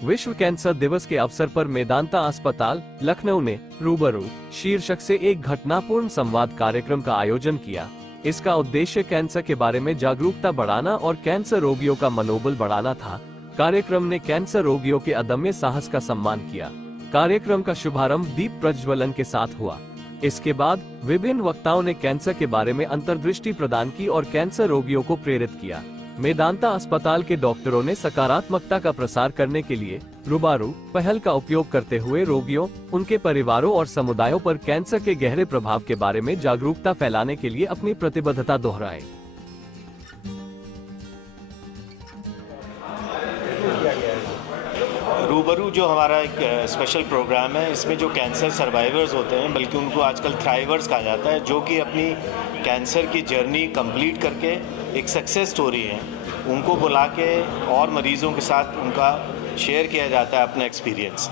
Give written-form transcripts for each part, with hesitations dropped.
विश्व कैंसर दिवस के अवसर पर मेदांता अस्पताल लखनऊ ने रूबरू शीर्षक से एक घटनापूर्ण संवाद कार्यक्रम का आयोजन किया। इसका उद्देश्य कैंसर के बारे में जागरूकता बढ़ाना और कैंसर रोगियों का मनोबल बढ़ाना था। कार्यक्रम ने कैंसर रोगियों के अदम्य साहस का सम्मान किया। कार्यक्रम का शुभारंभ दीप प्रज्वलन के साथ हुआ। इसके बाद विभिन्न वक्ताओं ने कैंसर के बारे में अंतर्दृष्टि प्रदान की और कैंसर रोगियों को प्रेरित किया। मेदांता अस्पताल के डॉक्टरों ने सकारात्मकता का प्रसार करने के लिए रूबरू पहल का उपयोग करते हुए रोगियों, उनके परिवारों और समुदायों पर कैंसर के गहरे प्रभाव के बारे में जागरूकता फैलाने के लिए अपनी प्रतिबद्धता दोहराई। रूबरू जो हमारा एक स्पेशल प्रोग्राम है, इसमें जो कैंसर सर्वाइवर्स होते हैं, बल्कि उनको आजकल थ्राइवर्स कहा जाता है, जो कि अपनी कैंसर की जर्नी कंप्लीट करके एक सक्सेस स्टोरी है, उनको बुला के और मरीज़ों के साथ उनका शेयर किया जाता है अपना एक्सपीरियंस।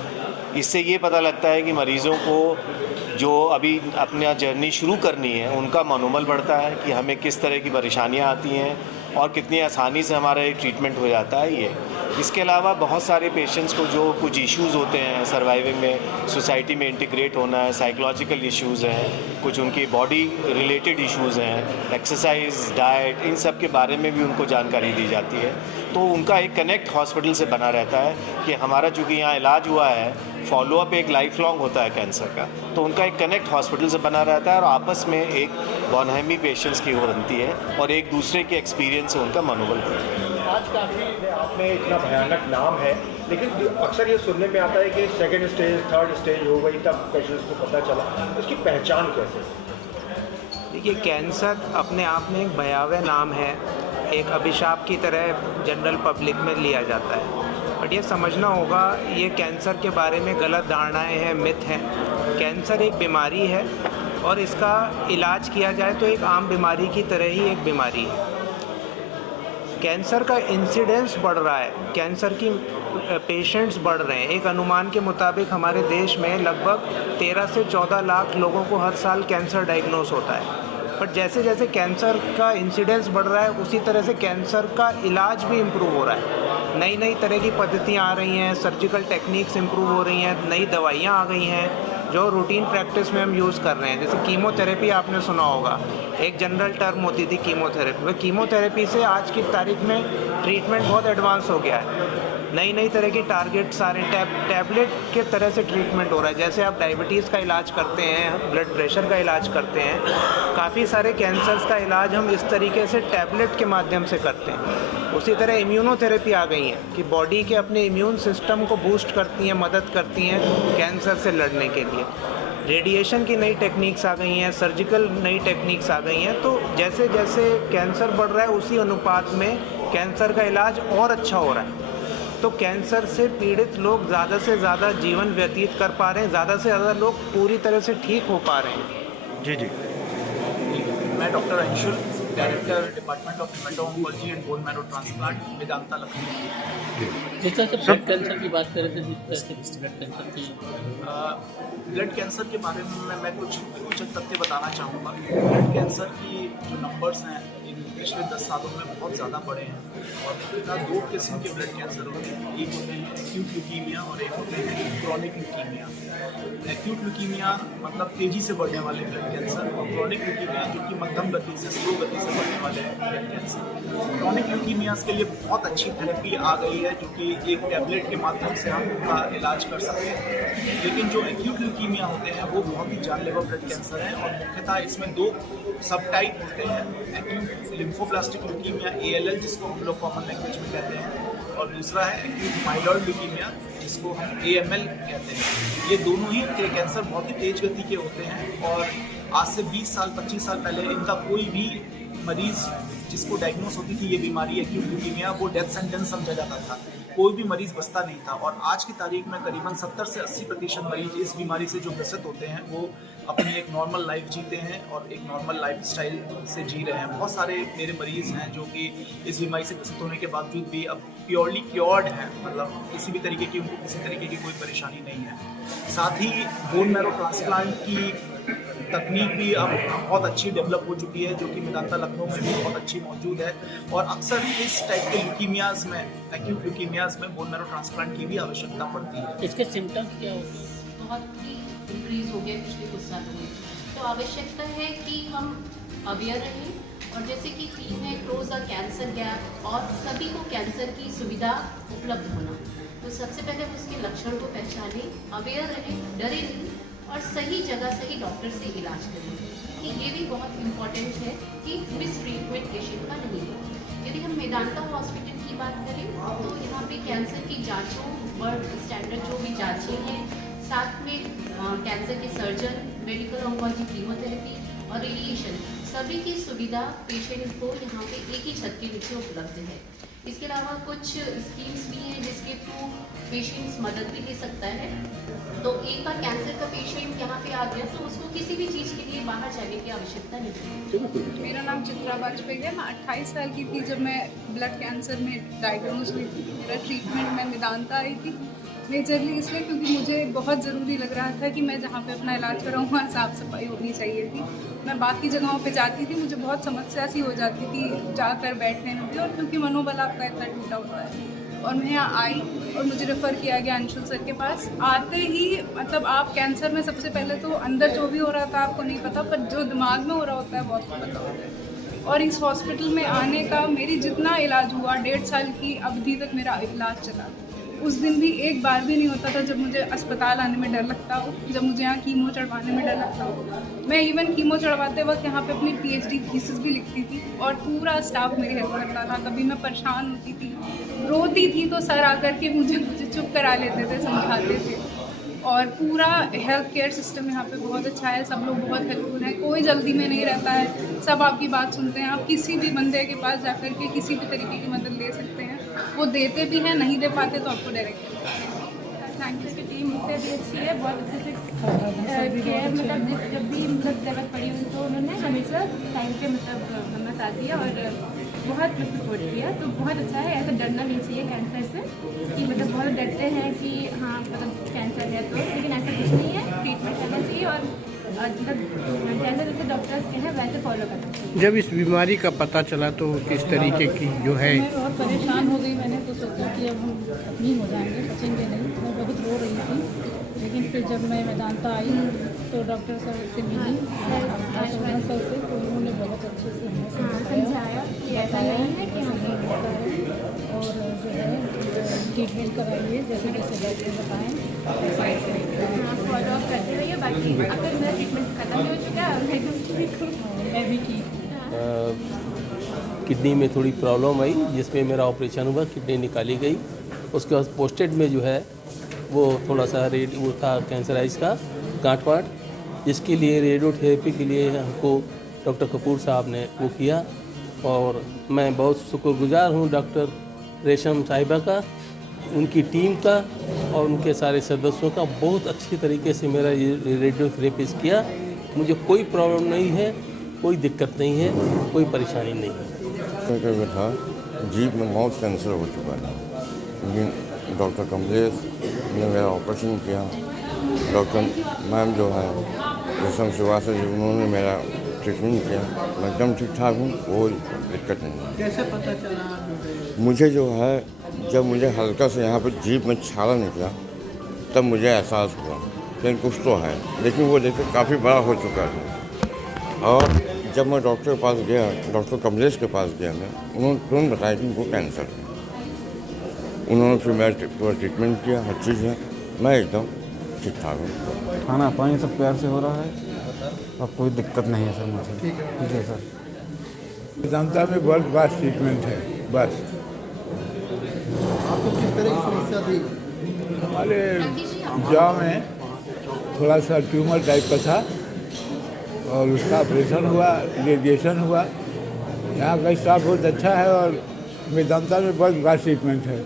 इससे ये पता लगता है कि मरीज़ों को जो अभी अपना जर्नी शुरू करनी है, उनका मनोबल बढ़ता है कि हमें किस तरह की परेशानियाँ आती हैं और कितनी आसानी से हमारा ये ट्रीटमेंट हो जाता है। ये इसके अलावा बहुत सारे पेशेंट्स को जो कुछ इश्यूज़ होते हैं सर्वाइविंग में, सोसाइटी में इंटीग्रेट होना है, साइकोलॉजिकल इश्यूज़ हैं, कुछ उनकी बॉडी रिलेटेड इश्यूज़ हैं, एक्सरसाइज, डाइट, इन सब के बारे में भी उनको जानकारी दी जाती है। तो उनका एक कनेक्ट हॉस्पिटल से बना रहता है कि हमारा चूँकि यहाँ इलाज हुआ है, फॉलोअप एक लाइफ लॉन्ग होता है कैंसर का, तो उनका एक कनेक्ट हॉस्पिटल से बना रहता है और आपस में एक बॉनहेमी पेशेंट्स की वो बनती है और एक दूसरे के एक्सपीरियंस से उनका मनोबल बढ़ता है। आज काफ़ी आप में इतना भयानक नाम है, लेकिन अक्सर ये सुनने में आता है कि सेकंड स्टेज, थर्ड स्टेज हो गई तब पेशेंट्स को पता चला, उसकी पहचान कैसे? देखिए, कैंसर अपने आप में एक भयावह नाम है, एक अभिशाप की तरह जनरल पब्लिक में लिया जाता है। बट ये समझना होगा, ये कैंसर के बारे में गलत धारणाएं हैं, मिथ हैं। कैंसर एक बीमारी है और इसका इलाज किया जाए तो एक आम बीमारी की तरह ही एक बीमारी है। कैंसर का इंसिडेंस बढ़ रहा है, कैंसर की पेशेंट्स बढ़ रहे हैं। एक अनुमान के मुताबिक हमारे देश में लगभग 13 से 14 लाख लोगों को हर साल कैंसर डायग्नोस होता है। बट जैसे जैसे कैंसर का इंसिडेंस बढ़ रहा है, उसी तरह से कैंसर का इलाज भी इम्प्रूव हो रहा है। नई नई तरह की पद्धतियाँ आ रही हैं, सर्जिकल टेक्निक्स इम्प्रूव हो रही हैं, नई दवाइयाँ आ गई हैं जो रूटीन प्रैक्टिस में हम यूज़ कर रहे हैं। जैसे कीमोथेरेपी आपने सुना होगा, एक जनरल टर्म होती थी कीमोथेरेपी। वह कीमोथेरेपी से आज की तारीख में ट्रीटमेंट बहुत एडवांस हो गया है। नई नई तरह की टारगेट सारे टैबलेट के तरह से ट्रीटमेंट हो रहा है। जैसे आप डायबिटीज़ का इलाज करते हैं, ब्लड प्रेशर का इलाज करते हैं, काफ़ी सारे कैंसर्स का इलाज हम इस तरीके से टैबलेट के माध्यम से करते हैं। उसी तरह इम्यूनोथेरेपी आ गई है कि बॉडी के अपने इम्यून सिस्टम को बूस्ट करती हैं, मदद करती हैं कैंसर से लड़ने के लिए। रेडिएशन की नई टेक्निक्स आ गई हैं, सर्जिकल नई टेक्निक्स आ गई हैं। तो जैसे जैसे कैंसर बढ़ रहा है, उसी अनुपात में कैंसर का इलाज और अच्छा हो रहा है। तो कैंसर से पीड़ित लोग ज़्यादा से ज़्यादा जीवन व्यतीत कर पा रहे हैं, ज़्यादा से ज़्यादा लोग पूरी तरह से ठीक हो पा रहे हैं। जी जी। मैं doctor Anshul, director department of haemato-oncology and bone marrow transplant, Medanta Lucknow. जिस तरह से ब्लड कैंसर की बात करें थे, जिस तरह से ब्लड कैंसर की ब्लड कैंसर के बारे में मैं कुछ रोचक तथ्य बताना चाहूँगा। ब्लड कैंसर की जो नंबर्स हैं, इन पिछले 10 सालों में बहुत ज़्यादा बढ़े हैं और मुख्यतः 2 किस्म के ब्लड कैंसर होते हैं। एक होते हैं एक्यूट ल्यूकीमिया और एक होते हैं क्रॉनिक ल्यूकीमिया। एक्यूट ल्यूकीमिया मतलब तेज़ी से बढ़ने वाले ब्लड कैंसर, और क्रॉनिक ल्यूकीमिया जो कि मध्यम गति से, स्लो गति से बढ़ने वाले ब्लड कैंसर। क्रॉनिक ल्यूकीमियास के लिए बहुत अच्छी थेरेपी आ गई है, जो कि एक टैबलेट के माध्यम से हम उनका इलाज कर सकते हैं। लेकिन जो एक्यूट ल्यूकीमिया होते हैं वो बहुत ही जानलेवा ब्लड कैंसर है और मुख्यतः इसमें 2 सब टाइप होते हैं। एक्यूट लिम्फोब्लास्टिक ल्यूकीमिया ALL, जिसको हम लोग कॉमन लैंग्वेज में कहते हैं, और दूसरा है एक्यूट माइलॉइड ल्यूकीमिया, जिसको हम AML कहते हैं। ये दोनों ही कैंसर बहुत ही तेज गति के होते हैं और आज से 20 साल 25 साल पहले इनका कोई भी मरीज़ जिसको डायग्नोस होती थी ये बीमारी एक्यूट ल्यूकीमिया, वो डेथ सेंटेंस समझा जाता था। कोई भी मरीज़ बचता नहीं था। और आज की तारीख में करीबन 70 से 80% मरीज इस बीमारी से जो ग्रसित होते हैं वो अपनी एक नॉर्मल लाइफ जीते हैं और एक नॉर्मल लाइफ स्टाइल से जी रहे हैं। बहुत सारे मेरे मरीज़ हैं जो कि इस बीमारी से ग्रसित होने के बावजूद भी अब प्योरली क्योर्ड हैं, मतलब किसी भी तरीके की उनको किसी तरीके की कोई परेशानी नहीं है। साथ ही बोन मैरो ट्रांसप्लांट की तकनीक भी अब बहुत अच्छी डेवलप हो चुकी है, जो कि मेदांता लखनऊ में भी बहुत अच्छी मौजूद है। और अक्सर इस टाइप के ल्यूकीमियाज में, एक्यूट ल्यूकीमियाज में बोन मैरो ट्रांसप्लांट की भी आवश्यकता पड़ती है। इसके सिम्टम्स क्या होते हैं? बहुत ही इंक्रीज हो गया पिछले कुछ सालों में, तो आवश्यकता है कि हम अवेयर रहें। और जैसे कि थीम है क्लोज द कैंसर गैप और सभी को कैंसर की सुविधा उपलब्ध होना, तो सबसे पहले हम उसके लक्षण को पहचानें, अवेयर रहें, डरे नहीं और सही जगह सही डॉक्टर से इलाज करें। कि ये भी बहुत इम्पॉर्टेंट है कि मिस ट्रीटमेंट पेशेंट का नहीं हो। यदि हम मेदांता हॉस्पिटल की बात करें तो यहाँ पे कैंसर की जांचों, वर्ल्ड स्टैंडर्ड जो भी जांचें हैं, साथ में कैंसर के सर्जन, मेडिकल ऑन्कोलॉजी, कीमोथेरेपी और रेडिएशन, सभी की सुविधा पेशेंट को यहाँ पे एक ही छत के नीचे उपलब्ध है। इसके अलावा कुछ स्कीम्स भी हैं जिसके थ्रू पेशेंट्स मदद भी ले सकता है। तो एक बार कैंसर का पेशेंट यहाँ पे आ गया तो उसको किसी भी चीज़ के लिए बाहर जाने की आवश्यकता नहीं है। मेरा नाम चित्रा वाजपेयी है। मैं 28 साल की थी जब मैं ब्लड कैंसर में डायग्नोज हुई थी। मेरा ट्रीटमेंट में मेदांता आई थी मेजरली इसलिए क्योंकि मुझे बहुत ज़रूरी लग रहा था कि मैं जहाँ पे अपना इलाज कराऊँ वहाँ साफ़ सफाई होनी चाहिए थी। मैं बाकी जगहों पे जाती थी, मुझे बहुत समस्या सी हो जाती थी जाकर बैठने में भी, और क्योंकि मनोबल आपका इतना टूटा हुआ है। और मैं यहाँ आई और मुझे रेफ़र किया गया अंशुल सर के पास। आते ही मतलब आप कैंसर में सबसे पहले तो अंदर जो भी हो रहा था आपको नहीं पता, पर जो दिमाग में हो रहा होता है बहुत पता होता है। और इस हॉस्पिटल में आने का मेरी जितना इलाज हुआ 1.5 साल की अवधि तक मेरा इलाज चला। उस दिन भी एक बार भी नहीं होता था जब मुझे अस्पताल आने में डर लगता हो, जब मुझे यहाँ कीमो चढ़वाने में डर लगता हो। मैं इवन कीमो चढ़वाते वक्त यहाँ पे अपनी PhD थीसिस भी लिखती थी और पूरा स्टाफ मेरी हेल्प करता था। कभी मैं परेशान होती थी, रोती थी तो सर आकर के मुझे चुप करा लेते थे, समझाते थे। और पूरा हेल्थ केयर सिस्टम यहाँ पे बहुत अच्छा है, सब लोग बहुत हेल्पफुल हैं, कोई जल्दी में नहीं रहता है, सब आपकी बात सुनते हैं। आप किसी भी बंदे के पास जाकर के किसी भी तरीके की मदद ले सकते हैं, वो देते भी हैं, नहीं दे पाते तो आपको डायरेक्ट। Thank you. की टीम मुझसे भी अच्छी है, बहुत अच्छे से केयर, मतलब जब भी मतलब ज़रूरत पड़ी उनको उन्होंने हमेशा टाइम पे मतलब हमें साथ दिया और बहुत सपोर्ट किया। तो बहुत अच्छा है, ऐसा डरना नहीं चाहिए कैंसर से कि मतलब बहुत डरते हैं कि हाँ मतलब कैंसर है तो, लेकिन ऐसा कुछ नहीं है, ट्रीटमेंट करना चाहिए और मतलब कैंसर जैसे डॉक्टर्स के हैं वैसे फॉलो करना चाहिए। जब इस बीमारी का पता चला तो किस तरीके की जो है मैं बहुत परेशान हो गई। मैंने तो सोचा कि अब हम अपनी हो जाएंगे, बचेंगे नहीं। मैं बहुत रो रही थी, लेकिन फिर जब मैं मेदांता आई तो डॉक्टर सर से मिली, सर से, तो उन्होंने बहुत अच्छे से हमें समझाया कि ऐसा नहीं है कि हम नहीं होता है और जो है ट्रीटमेंट कराइए जैसे जैसे डॉक्टर बताएँ फॉलो अप करते रहिए। बाकी अगर मेरा ट्रीटमेंट खत्म हो चुका है मैं भी ठीक। किडनी में थोड़ी प्रॉब्लम आई जिसमें मेरा ऑपरेशन हुआ, किडनी निकाली गई। उसके बाद पोस्टेड में जो है वो थोड़ा सा वो था कैंसराइज का गांठ वाट, जिसके लिए रेडियोथेरेपी के लिए हमको डॉक्टर कपूर साहब ने वो किया। और मैं बहुत शुक्रगुजार हूँ डॉक्टर रेशम साहिबा का, उनकी टीम का और उनके सारे सदस्यों का। बहुत अच्छी तरीके से मेरा ये रेडियोथेरेपी किया। मुझे कोई प्रॉब्लम नहीं है, कोई दिक्कत नहीं है, कोई परेशानी नहीं है। था जीभ में माउथ कैंसर हो चुका था, लेकिन डॉक्टर कमलेश ने मेरा ऑपरेशन किया। डॉक्टर मैम जो है रेशम श्रीवास्तव जी, उन्होंने मेरा ट्रीटमेंट किया। मैं एकदम ठीक ठाक हूँ, कोई दिक्कत नहीं है। कैसे पता चला? मुझे जो है जब मुझे हल्का से यहाँ पर जीभ में छाला निकला तब मुझे एहसास हुआ लेकिन कुछ तो है, लेकिन वो जैसे काफ़ी बड़ा हो चुका था। और जब मैं डॉक्टर के पास गया, डॉक्टर कमलेश के पास गया मैं, उन्होंने तुरंत बताया कि उनको कैंसर है। उन्होंने फिर मेरा पूरा ट्रीटमेंट किया, हर चीज़ है, मैं एकदम ठीक ठाक हूँ। खाना पानी सब प्यार से हो रहा है, अब कोई दिक्कत नहीं है सर मुझे। ठीक है सर। मेदांता में वर्ल्ड क्लास ट्रीटमेंट है बस। आपको किस तरह की समस्या थी? हमारे जॉ में थोड़ा सा ट्यूमर टाइप का था और उसका ऑपरेशन हुआ, रेडिएशन हुआ। यहाँ का स्टाफ बहुत अच्छा है और मेदांता में वर्ल्ड क्लास ट्रीटमेंट है।